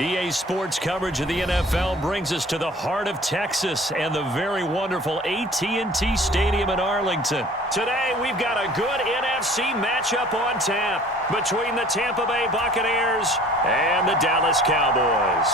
EA Sports coverage of the NFL brings us to the heart of Texas and the very wonderful AT&T Stadium in Arlington. Today, we've got a good NFC matchup on tap between the Tampa Bay Buccaneers and the Dallas Cowboys.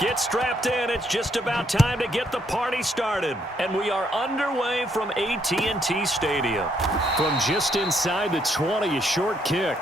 Get strapped in. It's just about time to get the party started. And we are underway from AT&T Stadium. From just inside the 20, a short kick.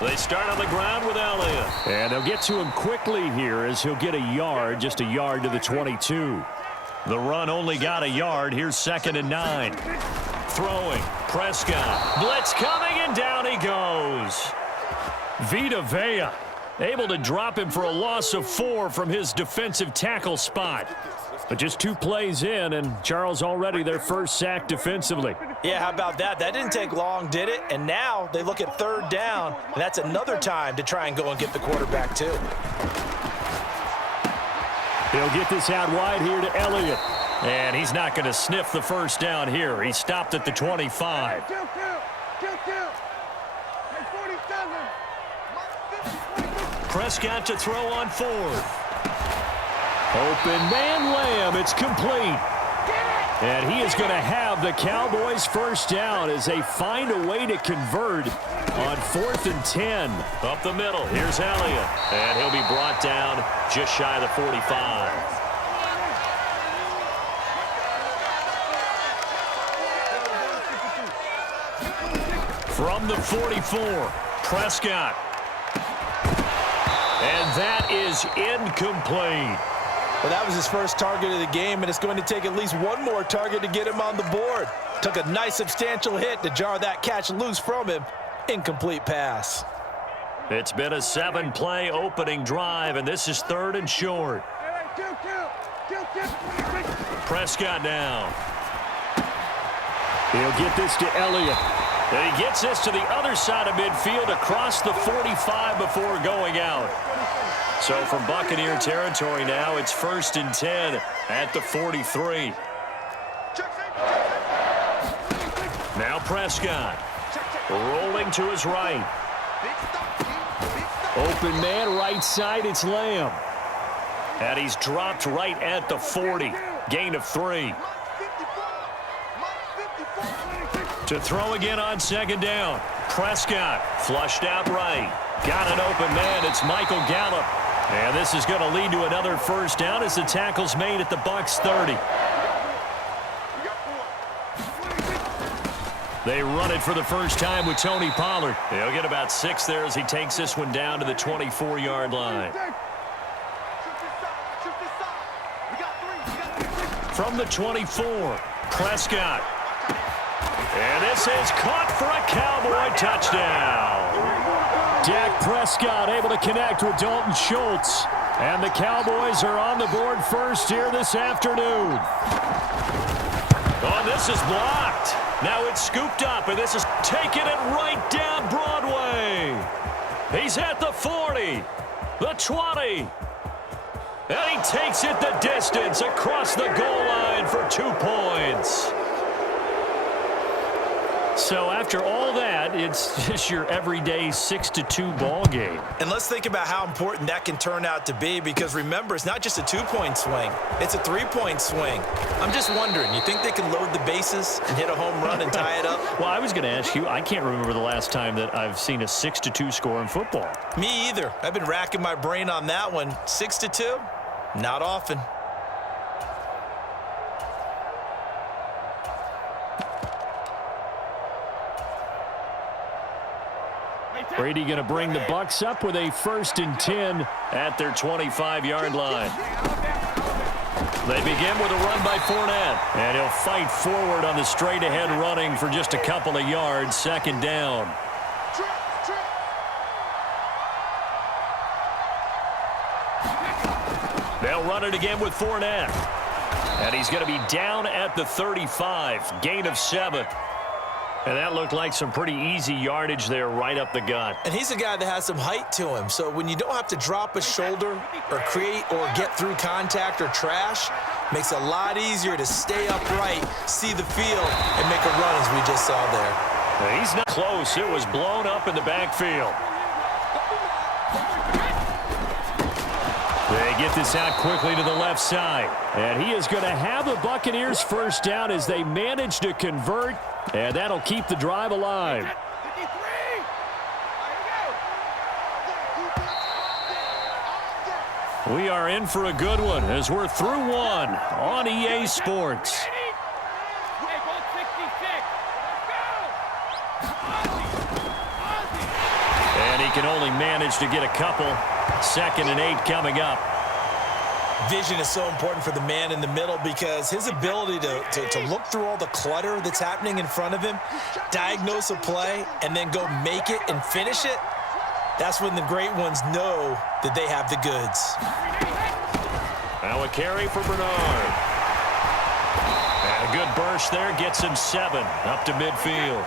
They start on the ground with Elliott. And they'll get to him quickly here as he'll get a yard, just a yard to the 22. The run only got a yard. Here's 2nd and 9. Throwing. Prescott. Blitz coming, and down he goes. Vita Vea able to drop him for a loss of 4 from his defensive tackle spot. But just 2 plays in, and Charles already their first sack defensively. Yeah, how about that? That didn't take long, did it? And now they look at 3rd down, and that's another time to try and go and get the quarterback too. He'll get this out wide here to Elliott. And he's not going to sniff the first down here. He stopped at the 25. Prescott to throw on 4th. Open man Lamb. It's complete. And he is going to have the Cowboys first down as they find a way to convert on 4th and 10. Up the middle. Here's Elliott. And he'll be brought down just shy of the 45. From the 44, Prescott. And that is incomplete. Well, that was his first target of the game, and it's going to take at least one more target to get him on the board. Took a nice substantial hit to jar that catch loose from him. Incomplete pass. It's been a 7-play opening drive, and this is 3rd and short. Prescott now. He'll get this to Elliott. And he gets this to the other side of midfield across the 45 before going out. So from Buccaneer territory now, it's 1st and 10 at the 43. Now Prescott rolling to his right. Open man right side, it's Lamb. And he's dropped right at the 40. Gain of 3. To throw again on 2nd down. Prescott flushed out right. Got an open man. It's Michael Gallup. And this is going to lead to another first down as the tackle's made at the Bucs 30. They run it for the first time with Tony Pollard. He'll get about 6 there as he takes this one down to the 24-yard line. From the 24, Prescott. And this is caught for a Cowboy touchdown. Dak Prescott able to connect with Dalton Schultz. And the Cowboys are on the board first here this afternoon. Oh, this is blocked. Now it's scooped up, and this is taking it right down Broadway. He's at the 40, the 20. And he takes it the distance across the goal line for 2 points. So after all that, it's just your everyday 6-2 ball game. And let's think about how important that can turn out to be, because remember, it's not just a 2-point swing. It's a 3-point swing. I'm just wondering, you think they can load the bases and hit a home run and tie it up? Well, I was going to ask you, I can't remember the last time that I've seen a 6-2 score in football. Me either. I've been racking my brain on that one. 6-2? Not often. Brady going to bring the Bucks up with a 1st and 10 at their 25-yard line. They begin with a run by Fournette, and he'll fight forward on the straight-ahead running for just a couple of yards, 2nd down. They'll run it again with Fournette, and he's going to be down at the 35, gain of 7. And that looked like some pretty easy yardage there right up the gut. And he's a guy that has some height to him. So when you don't have to drop a shoulder or create or get through contact or trash, makes it a lot easier to stay upright, see the field, and make a run as we just saw there. Now, he's not close. It was blown up in the backfield. They get this out quickly to the left side. And he is going to have the Buccaneers 1st down as they manage to convert. And that'll keep the drive alive. We are in for a good one as we're through one on EA Sports. And he can only manage to get a couple. 2nd and 8 coming up. Vision is so important for the man in the middle, because his ability to look through all the clutter that's happening in front of him, diagnose a play, and then go make it and finish it, that's when the great ones know that they have the goods. Now a carry for Bernard. And a good burst there gets him 7 up to midfield.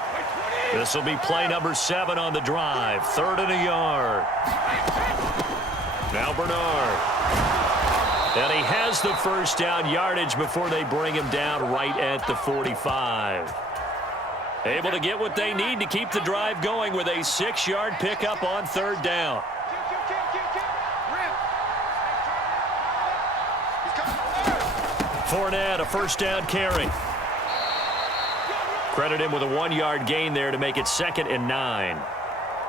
This will be play number 7 on the drive. 3rd and a yard. Now Bernard. And he has the 1st down yardage before they bring him down right at the 45. Able to get what they need to keep the drive going with a 6-yard pickup on 3rd down. Fournette, a 1st down carry. Credit him with a 1-yard gain there to make it 2nd and 9.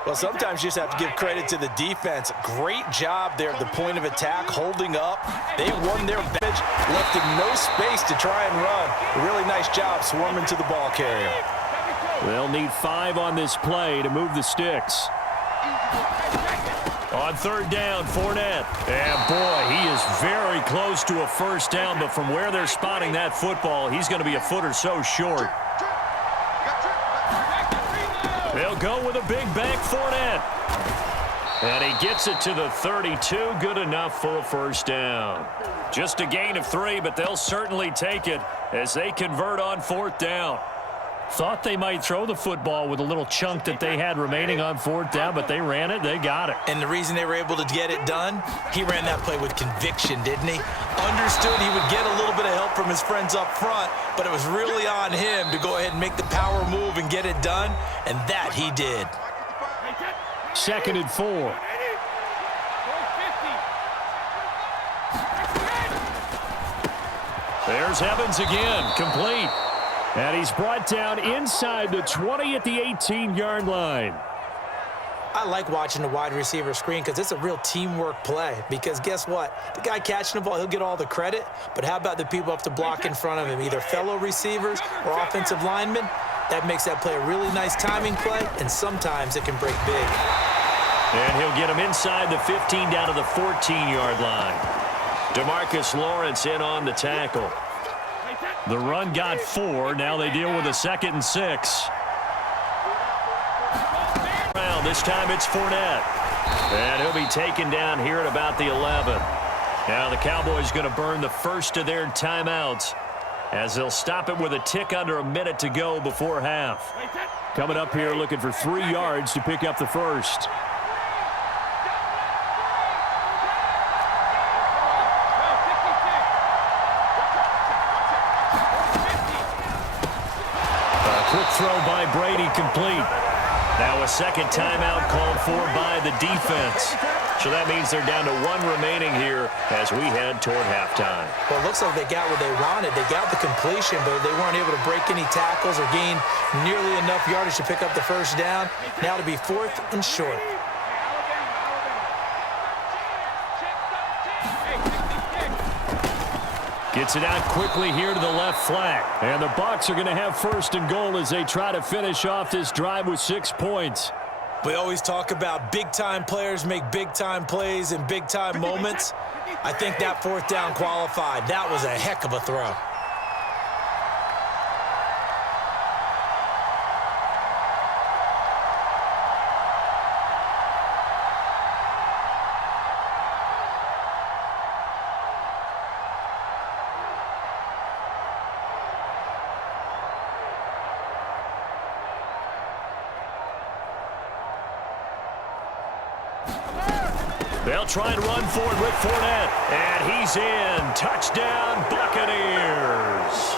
Well, sometimes you just have to give credit to the defense. Great job there at the point of attack, holding up. They won their bench, left him no space to try and run. A really nice job swarming to the ball carrier. They'll need 5 on this play to move the sticks. On 3rd down, Fournette. And boy, he is very close to a 1st down, but from where they're spotting that football, he's going to be a foot or so short. They'll go with a big bank Fournette. And he gets it to the 32. Good enough for a 1st down. Just a gain of 3, but they'll certainly take it as they convert on 4th down. Thought they might throw the football with a little chunk that they had remaining on 4th down, but they ran it. They got it. And the reason they were able to get it done, he ran that play with conviction, didn't he? Understood he would get a little bit of help from his friends up front, but it was really on him to go ahead and make the power move and get it done, and that he did. 2nd and 4. There's Evans again, complete. And he's brought down inside the 20 at the 18-yard line. I like watching the wide receiver screen because it's a real teamwork play. Because guess what? The guy catching the ball, he'll get all the credit. But how about the people up to block in front of him, either fellow receivers or offensive linemen? That makes that play a really nice timing play, and sometimes it can break big. And he'll get him inside the 15 down to the 14-yard line. DeMarcus Lawrence in on the tackle. The run got 4. Now they deal with a 2nd and 6. This time it's Fournette. And he'll be taken down here at about the 11. Now the Cowboys going to burn the first of their timeouts as they'll stop it with a tick under a minute to go before half. Coming up here looking for 3 yards to pick up the first. throw by Brady complete. Now a second timeout called for by the defense. So that means they're down to 1 remaining here as we head toward halftime. Well, it looks like they got what they wanted. They got the completion, but they weren't able to break any tackles or gain nearly enough yardage to pick up the first down. Now to be 4th and short. Gets it out quickly here to the left flank. And the Bucs are going to have 1st and goal as they try to finish off this drive with 6 points. We always talk about big-time players make big-time plays in big-time moments. I think that 4th down qualified. That was a heck of a throw. They'll try and run forward with Fournette. And he's in. Touchdown, Buccaneers.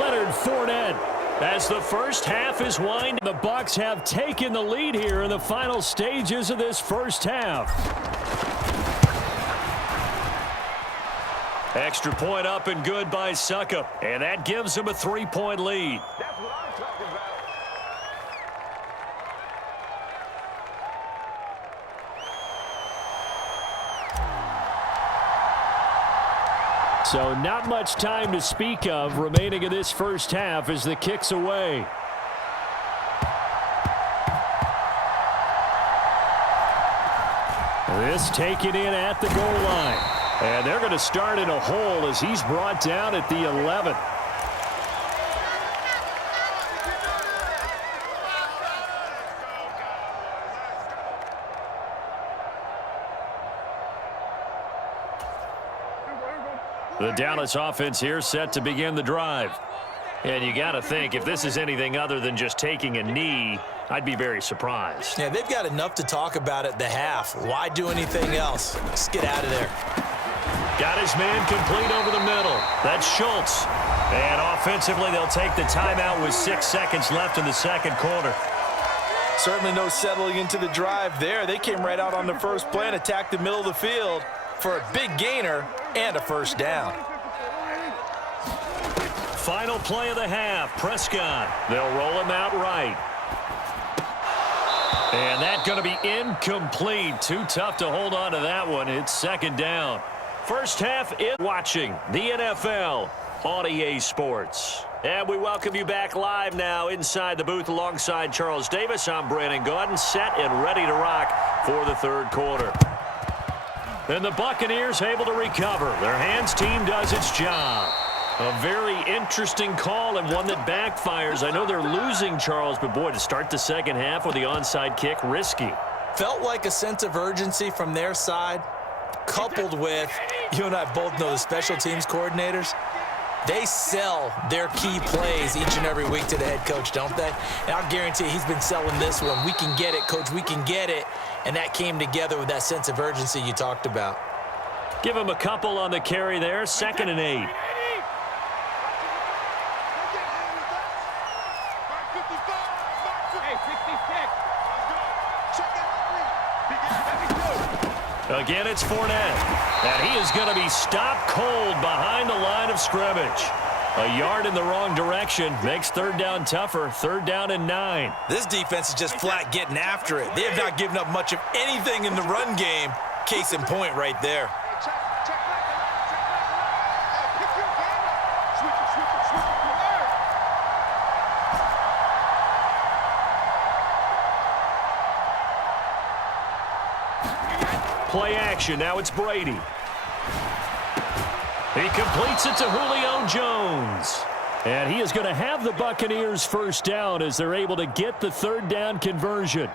Leonard Fournette. As the first half is winding, the Bucs have taken the lead here in the final stages of this first half. Extra point up and good by Suckup. And that gives them a 3-point lead. That's what I'm talking about. So not much time to speak of remaining in this first half as the kick's away. This taken in at the goal line. And they're going to start in a hole as he's brought down at the 11th. The Dallas offense here set to begin the drive. And you got to think, if this is anything other than just taking a knee, I'd be very surprised. Yeah, they've got enough to talk about at the half. Why do anything else? Let's get out of there. Got his man complete over the middle. That's Schultz. And offensively, they'll take the timeout with 6 seconds left in the second quarter. Certainly no settling into the drive there. They came right out on the first play and attacked the middle of the field for a big gainer and a first down. Final play of the half, Prescott. They'll roll him out right. And that's going to be incomplete. Too tough to hold on to that one. It's second down. First half in watching the NFL on EA Sports. And we welcome you back live now inside the booth alongside Charles Davis. I'm Brandon Gaudin, set and ready to rock for the third quarter. And the Buccaneers able to recover. Their hands team does its job. A very interesting call and one that backfires. I know they're losing, Charles, but boy, to start the second half with the onside kick, risky. Felt like a sense of urgency from their side, coupled with, you and I both know the special teams coordinators, they sell their key plays each and every week to the head coach, don't they? And I'll guarantee you he's been selling this one. We can get it, coach, we can get it. And that came together with that sense of urgency you talked about. Give him a couple on the carry there, 2nd and 8. Again, it's Fournette. And he is going to be stopped cold behind the line of scrimmage. A yard in the wrong direction makes third down tougher. 3rd down and 9. This defense is just flat getting after it. They have not given up much of anything in the run game. Case in point right there. Play action. Now it's Brady. He completes it to Julio Jones. And he is going to have the Buccaneers first down as they're able to get the 3rd down conversion.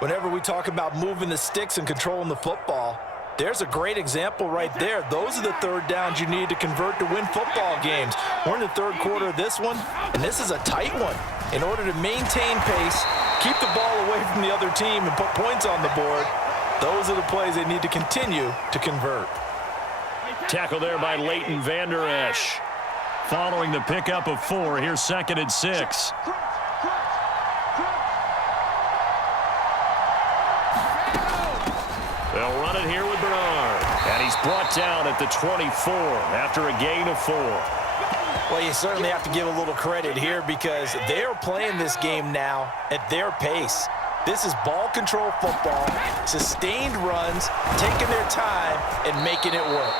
Whenever we talk about moving the sticks and controlling the football, there's a great example right there. Those are the 3rd downs you need to convert to win football games. We're in the 3rd quarter of this one, and this is a tight one. In order to maintain pace, keep the ball away from the other team, and put points on the board, those are the plays they need to continue to convert. Tackle there by Leighton Vander Esch. Following the pickup of 4, here's 2nd and 6. They'll run it here with Bernard. And he's brought down at the 24 after a gain of 4. Well, you certainly have to give a little credit here because they're playing this game now at their pace. This is ball control football, sustained runs, taking their time, and making it work.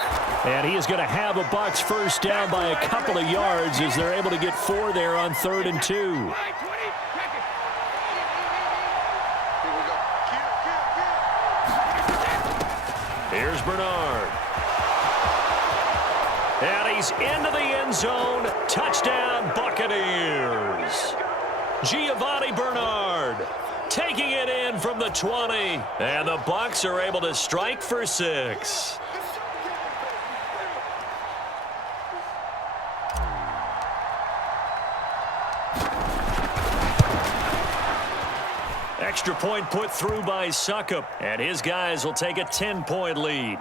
And he is going to have a Bucs first down by a couple of yards as they're able to get 4 there on 3rd and 2. Here's Bernard. And he's into the end zone. Touchdown, Buccaneers. Giovanni Bernard taking it in from the 20. And the Bucs are able to strike for 6. Extra point put through by Succop, and his guys will take a 10-point lead.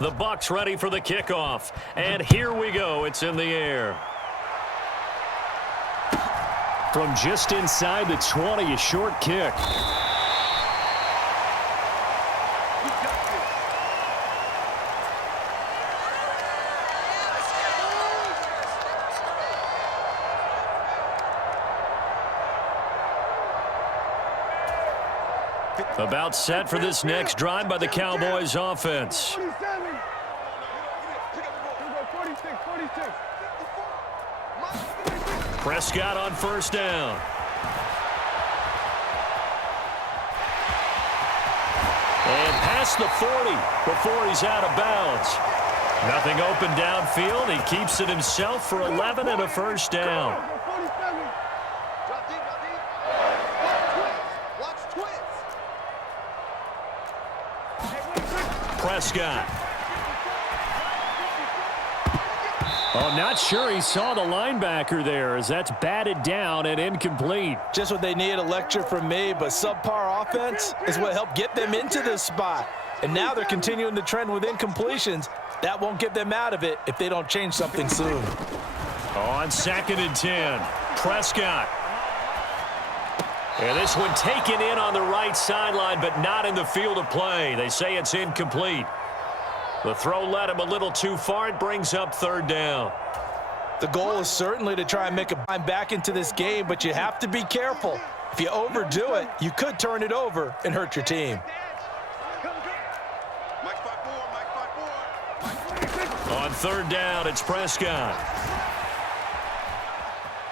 The Bucs ready for the kickoff, and here we go. It's in the air. From just inside the 20, a short kick. About set for this next drive by the Cowboys offense. Prescott on first down. And past the 40 before he's out of bounds. Nothing open downfield. He keeps it himself for 11 and a first down. Prescott. Oh, not sure he saw the linebacker there as that's batted down and incomplete. Just what they need, a lecture from me, but subpar offense is what helped get them into this spot. And now they're continuing the trend with incompletions. That won't get them out of it if they don't change something soon. On 2nd and 10, Prescott. And this one taken in on the right sideline, but not in the field of play. They say it's incomplete. The throw led him a little too far. It brings up 3rd down. The goal is certainly to try and make a climb back into this game, but you have to be careful. If you overdo it, you could turn it over and hurt your team. On 3rd down, it's Prescott.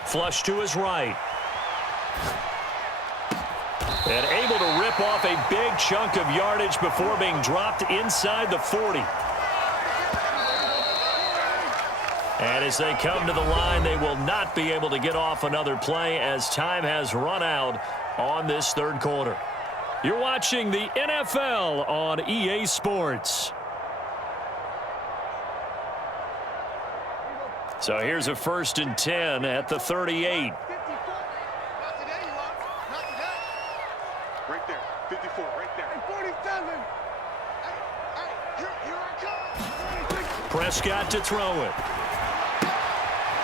Flush to his right. And able to rip off a big chunk of yardage before being dropped inside the 40. And as they come to the line, they will not be able to get off another play as time has run out on this 3rd quarter. You're watching the NFL on EA Sports. So here's a 1st and 10 at the 38. Right there, 54, right there. 47. Here I come. Prescott to throw it.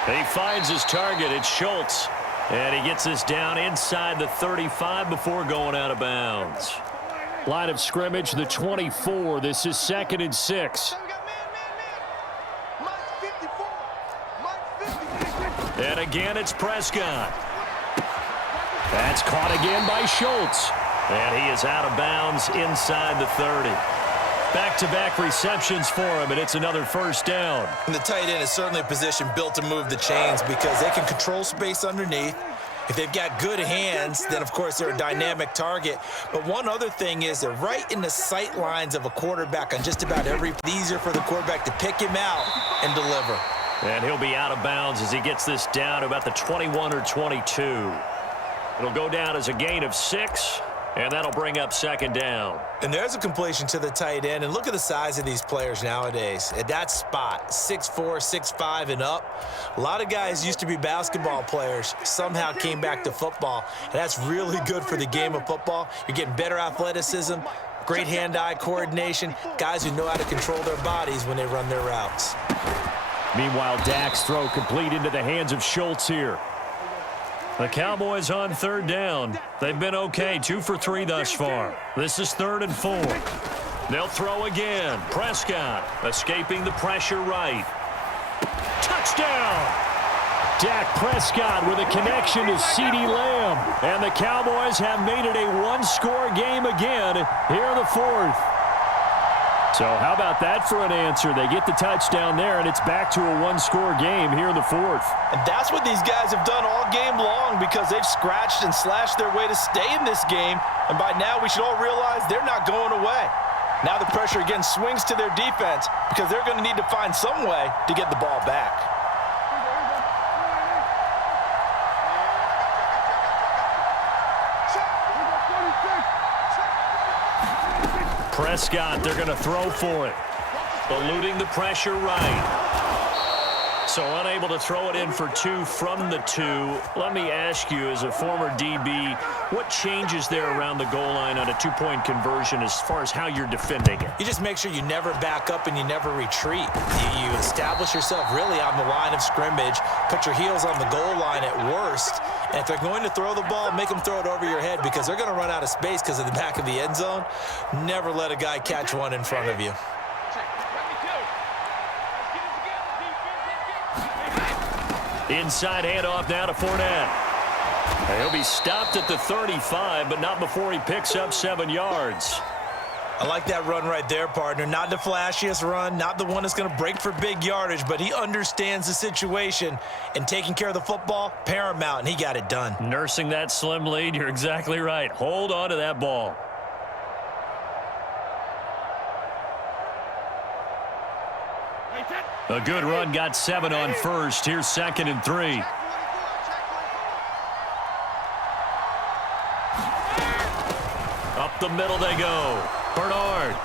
He finds his target. It's Schultz. And he gets this down inside the 35 before going out of bounds. Line of scrimmage, the 24. This is 2nd and 6. And again, it's Prescott. That's caught again by Schultz. And he is out of bounds inside the 30. Back-to-back receptions for him, and it's another first down. And the tight end is certainly a position built to move the chains because they can control space underneath. If they've got good hands, then, of course, they're a dynamic target. But one other thing is they're right in the sight lines of a quarterback on just about every. It's easier for the quarterback to pick him out and deliver. And he'll be out of bounds as he gets this down to about the 21 or 22. It'll go down as a gain of 6. And that'll bring up 2nd down. And there's a completion to the tight end. And look at the size of these players nowadays. At that spot, 6'4", 6'5", and up. A lot of guys used to be basketball players, somehow came back to football. And that's really good for the game of football. You're getting better athleticism, great hand-eye coordination, guys who know how to control their bodies when they run their routes. Meanwhile, Dak's throw complete into the hands of Schultz here. The Cowboys on third down. They've been okay, 2 for 3 thus far. This is 3rd and 4. They'll throw again. Prescott escaping the pressure right. Touchdown! Dak Prescott with a connection to CeeDee Lamb. And the Cowboys have made it a one-score game again here in the 4th. So how about that for an answer? They get the touchdown there, and it's back to a one-score game here in the 4th. And that's what these guys have done all game long because they've scratched and slashed their way to stay in this game. And by now, we should all realize they're not going away. Now the pressure again swings to their defense because they're going to need to find some way to get the ball back. Prescott, they're going to throw for it. Eluding the pressure right. So unable to throw it in for 2 from the 2. Let me ask you, as a former DB, what changes there around the goal line on a 2-point conversion as far as how you're defending it? You just make sure you never back up and you never retreat. You establish yourself really on the line of scrimmage, put your heels on the goal line at worst, and if they're going to throw the ball, make them throw it over your head because they're going to run out of space because of the back of the end zone. Never let a guy catch one in front of you. Inside handoff now to Fournette. And he'll be stopped at the 35, but not before he picks up 7 yards. I like that run right there, partner. Not the flashiest run, not the one that's going to break for big yardage, but he understands the situation, and taking care of the football, paramount, and he got it done. Nursing that slim lead, you're exactly right. Hold on to that ball. A good run, got 7 on first. Here's 2nd and 3. Up the middle they go. Bernard.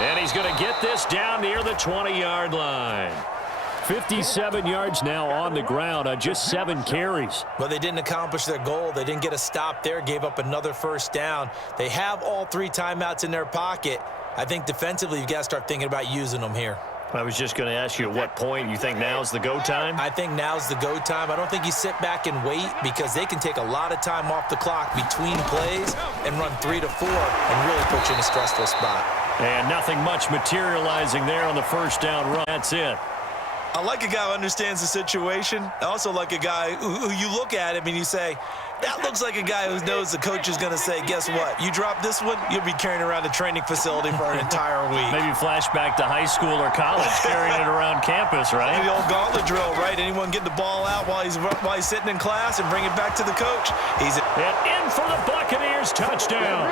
And he's going to get this down near the 20-yard line. 57 yards now on the ground on just 7 carries. But they didn't accomplish their goal. They didn't get a stop there, gave up another first down. They have all 3 timeouts in their pocket. I think defensively you've got to start thinking about using them here. I was just going to ask you at what point you think now's the go time? I think now's the go time. I don't think you sit back and wait because they can take a lot of time off the clock between plays and run 3 to 4 and really put you in a stressful spot. And nothing much materializing there on the first down run. That's it. I like a guy who understands the situation. I also like a guy who you look at him and you say, that looks like a guy who knows the coach is going to say, guess what? You drop this one, you'll be carrying around the training facility for an entire week. Maybe flashback to high school or college, carrying it around campus, right? The old gauntlet drill, right? Anyone get the ball out while he's sitting in class and bring it back to the coach. And in for the Buccaneers, touchdown.